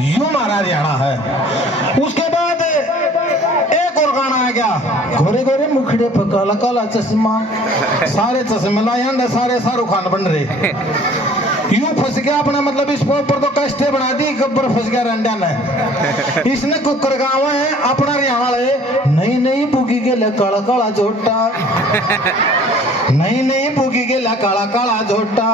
यूं हमारा हरियाणा है। उसके बाद एक और गाना आ गया, गोरे गोरे मुखड़े पे काला काला चश्मा, सारे चश्मे लाए सारे शाहरुख खान बन रहे। यूं फंस गया अपना, मतलब इस ऊपर तो कष्टे बना दी, गब्बर फंस गया रंडा ने। इसने कुकर गावा है अपना हरियाणा वाले, नहीं नहीं बुगी के ले काला काला झोटा, नहीं नहीं बुगी के ले काला काला झोटा,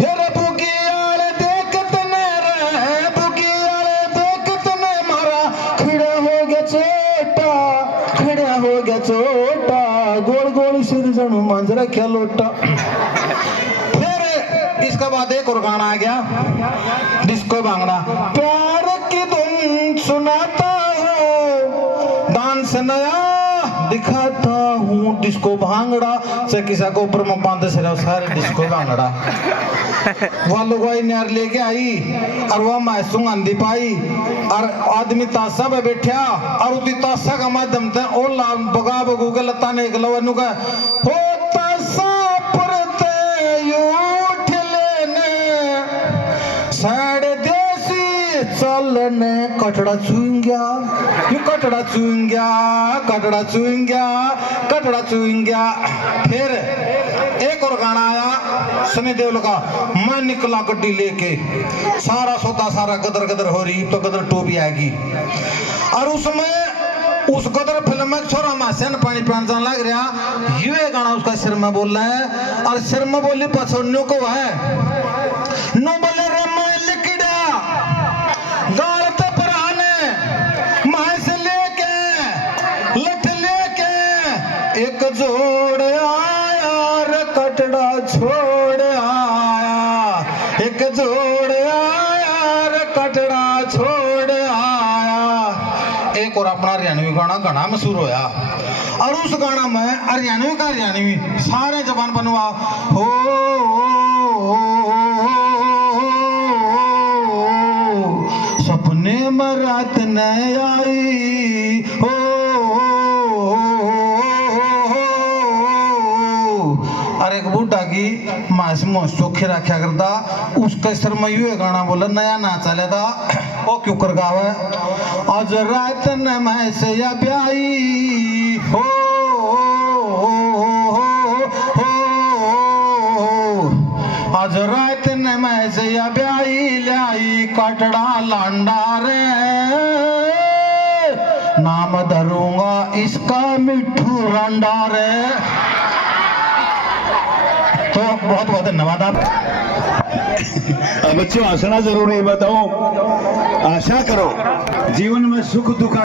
रे बुगी वाले देखत ने रे, बुगी वाले देखत ने मारा खड़ा हो गया छोटा, खड़ा हो गया छोटा, गोल गोल सिर जनू मांझ रखा लोटा। इसके बाद एक और गाना आ गया, डिस्को भांगड़ा, प्यार की धुन सुनाता हूँ, डांस नया दिखाता हूँ, डिस्को भांगड़ा से किसा को ऊपर में बांधे से रहो सारे डिस्को भांगड़ा। वह लोग नार लेके आई और वह मैसूंग आंधी पाई और आदमी ताशा पे बैठा और उसी ताशा का माध्यम से और बगा बगू के लता ने एक लवन का हो ताशा परते साढ़े देसी चलने कटड़ा चुंग्या, यू कटड़ा चुंग्या, कटड़ा चुंग्या, कटड़ा चुंग्या। फिर एक और गाना आया सनी देओल का, मैं निकला गड्डी लेके, सारा सौदा सारा गदर गदर हो रही, तो गदर टू भी आएगी। और उसमें उस गदर फिल्म में छोरा मासन पानी पान जान लग रहा, ये गाना उसका सिर में बोल रहा है और सिर में बोली पछोड़ने को है नो बोले रे मैं लिकड़ा गालते पुराने माय से लेके लठ लेके एक जोड़ आया रे कटड़ा छोड़ आया, एक जोड़ आया रे कटड़ा छोड़ आया। एक और अपना हरियाणवी गाना गाना मशहूर होया और उस गाना में हरियाणवी का हरियाणवी सारे जबान बनवा हो सपने में रात न आई हो, अरे एक बूढ़ा की मास मोस चोखे रखा करता, उसका सर में यू गाना बोला नया ना चले था ओ क्यों कर गावे, आज रात न मैं से या ब्याई हो, आज रात न मैं से या ब्याई लाई कटड़ा लांडा रे, नाम धरूंगा इसका मिठू रंडा रे। तो बहुत बहुत धन्यवाद आप। बच्चों हंसना जरूरी है, बताओ, आशा करो जीवन में सुख दुख